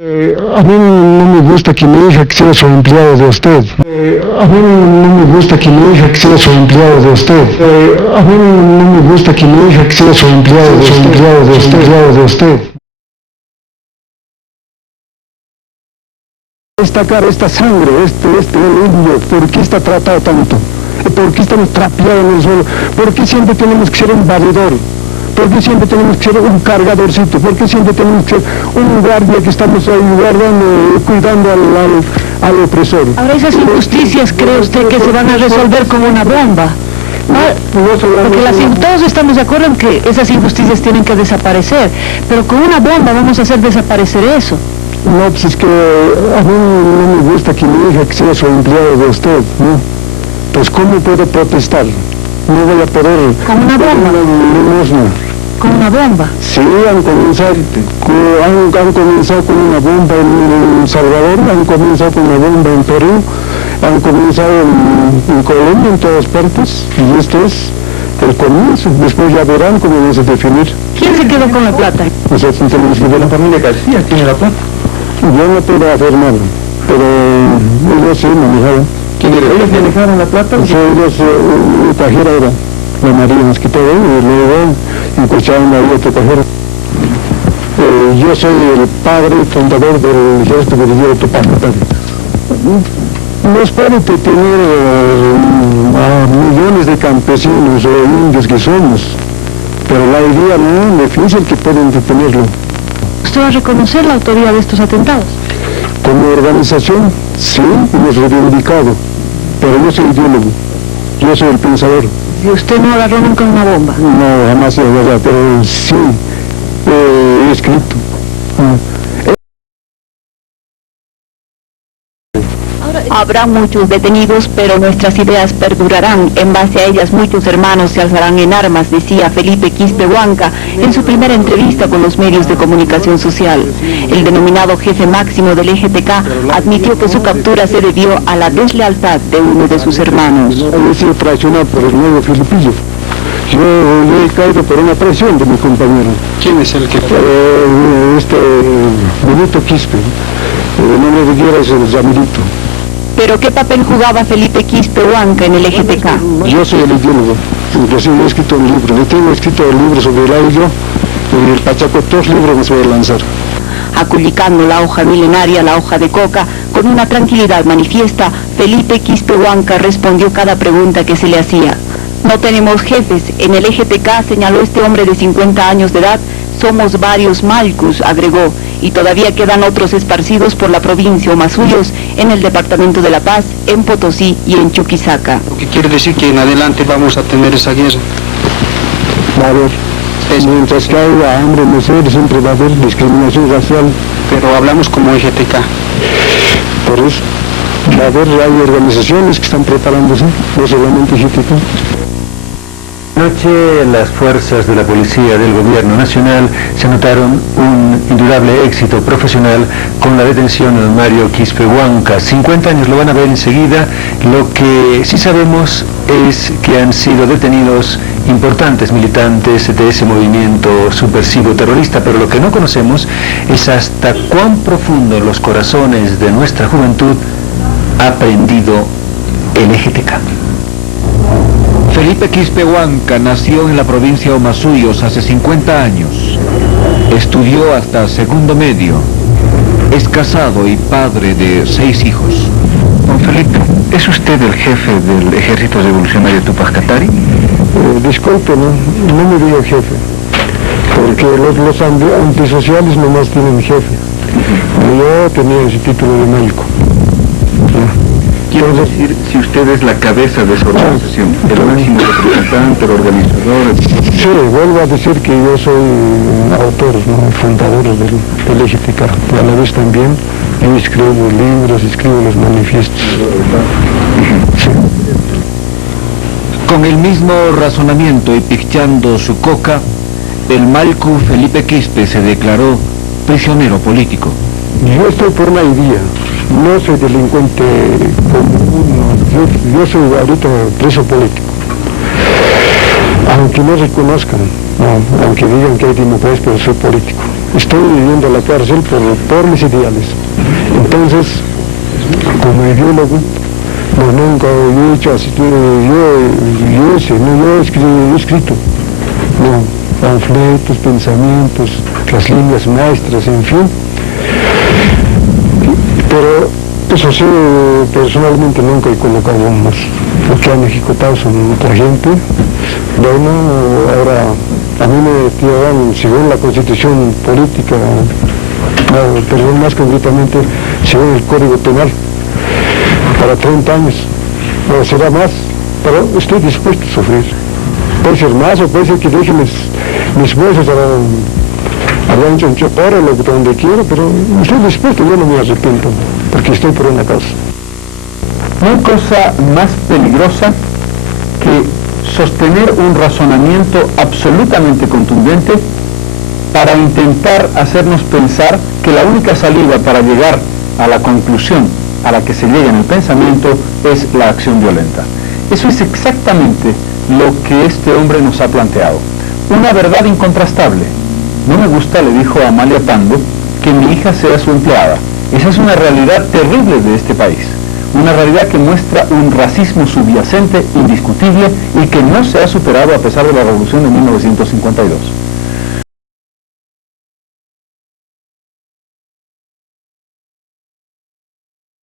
A mí no me gusta que mi hija sea su empleado de usted. A mí no me gusta que mi hija sea su empleado de usted. A mí no me gusta que mi hija sea su empleado de usted. Esta cara, esta sangre, el indio, ¿por qué está tratado tanto? ¿Por qué estamos trapeados en el suelo? ¿Por qué siempre tenemos que ser un valedor? ¿Por qué siempre tenemos que ser un cargadorcito? ¿Por qué siempre tenemos que ser un guardia que estamos ahí guardando, cuidando al opresor? Ahora esas injusticias, ¿cree usted que se van a resolver con una bomba? Porque todos estamos de acuerdo en que esas injusticias tienen que desaparecer, pero con una bomba vamos a hacer desaparecer eso. No, pues es que a mí no me gusta que mi hija sea su empleado de usted, ¿no? Pues ¿cómo puedo protestar? No voy a poder... ¿Con una bomba? ¿Con una bomba? Sí, han comenzado con una bomba en El Salvador, han comenzado con una bomba en Perú, han comenzado en Colombia, en todas partes, y esto es el comienzo. Después ya verán cómo vamos a definir. ¿Quién se quedó con la plata? Nosotros tenemos que ver. La familia García tiene la plata. Yo no puedo hacer nada, pero ellos sí manejaron. ¿Ellos manejaron la plata? Sí, ellos, el cajero era la María más que todo, y luego escucharon a otro cajero. Yo soy el padre fundador del ejército guerrillero Tupac Katari. No es para tener a millones de campesinos o indios que somos, pero la idea no es difícil que pueden detenerlo. ¿Usted va a reconocer la autoría de estos atentados? Como organización, sí, hemos reivindicado, pero yo soy ideólogo, yo soy el pensador. ¿Y usted no agarró nunca una bomba? No, jamás he agarrado, pero sí, he escrito. Habrá muchos detenidos, pero nuestras ideas perdurarán. En base a ellas, muchos hermanos se alzarán en armas, decía Felipe Quispe Huanca en su primera entrevista con los medios de comunicación social. El denominado jefe máximo del EGTK admitió que su captura se debió a la deslealtad de uno de sus hermanos. He sido traicionado por el nuevo Filipillo. Yo he caído por una traición de mi compañero. ¿Quién es el que fue? Benito Quispe. El nombre de guerra es el Zamilito. ¿Pero qué papel jugaba Felipe Quispe Huanca en el EGTK? Yo soy el ideólogo, inclusive he escrito un libro, yo tengo escrito el libro sobre el audio, y el Pachaco, 2 libros nos voy a lanzar. Aculicando la hoja milenaria, la hoja de coca, con una tranquilidad manifiesta, Felipe Quispe Huanca respondió cada pregunta que se le hacía. No tenemos jefes, en el EGTK, señaló este hombre de 50 años de edad, somos varios Malcus, agregó, y todavía quedan otros esparcidos por la provincia Omasuyos, en el departamento de La Paz, en Potosí y en Chuquisaca. Lo que quiere decir que en adelante vamos a tener esa guerra. Va a haber, mientras que haya hambre, miseria, siempre va a haber discriminación racial. Pero hablamos como EGTK. Por eso, va a haber, hay organizaciones que están preparándose, no solamente EGTK. Anoche las fuerzas de la policía del gobierno nacional se anotaron un indudable éxito profesional con la detención de Mario Quispe Huanca. 50 años, lo van a ver enseguida. Lo que sí sabemos es que han sido detenidos importantes militantes de ese movimiento subversivo terrorista, pero lo que no conocemos es hasta cuán profundo en los corazones de nuestra juventud ha prendido el EGTK. Felipe Quispe Huanca nació en la provincia de Omasuyos hace 50 años. Estudió hasta segundo medio. Es casado y padre de 6 hijos. Don Felipe, ¿es usted el jefe del Ejército Revolucionario Tupac Katari? Disculpe, no me diga jefe, porque los antisociales nomás tienen jefe. Yo tenía ese título de médico. Quiero decir, si usted es la cabeza de su organización, el máximo representante, el organizador... Sí, vuelvo a decir que yo soy autor, fundador del EGTK. A la vez también yo escribo libros, escribo los manifiestos. Sí. Con el mismo razonamiento y picchando su coca, el Malcu Felipe Quispe se declaró prisionero político. Yo estoy por una idea. No soy delincuente común, yo soy ahorita preso político. Aunque no reconozcan, aunque digan que hay democracia, pero soy político. estoy viviendo en la cárcel por mis ideales. Entonces, como ideólogo, no, nunca yo he hecho así, yo he escrito, no, panfletos, pensamientos, las líneas maestras, en fin. Pero eso sí, personalmente nunca he colocado bombas. Lo que han ejecutado son otra gente. Bueno, ahora a mí me tiraron, según la Constitución política, pero más concretamente, según el Código Penal, para 30 años. No será más, pero estoy dispuesto a sufrir. Puede ser más o puede ser que deje mis huesos a rancho en Chopora, donde quiero, pero estoy dispuesto, yo no me arrepiento, porque estoy por una causa. No hay cosa más peligrosa que sostener un razonamiento absolutamente contundente para intentar hacernos pensar que la única salida para llegar a la conclusión a la que se llega en el pensamiento es la acción violenta. Eso es exactamente lo que este hombre nos ha planteado. Una verdad incontrastable. No me gusta, le dijo a Amalia Pando, que mi hija sea su empleada. Esa es una realidad terrible de este país. Una realidad que muestra un racismo subyacente, indiscutible, y que no se ha superado a pesar de la revolución de 1952.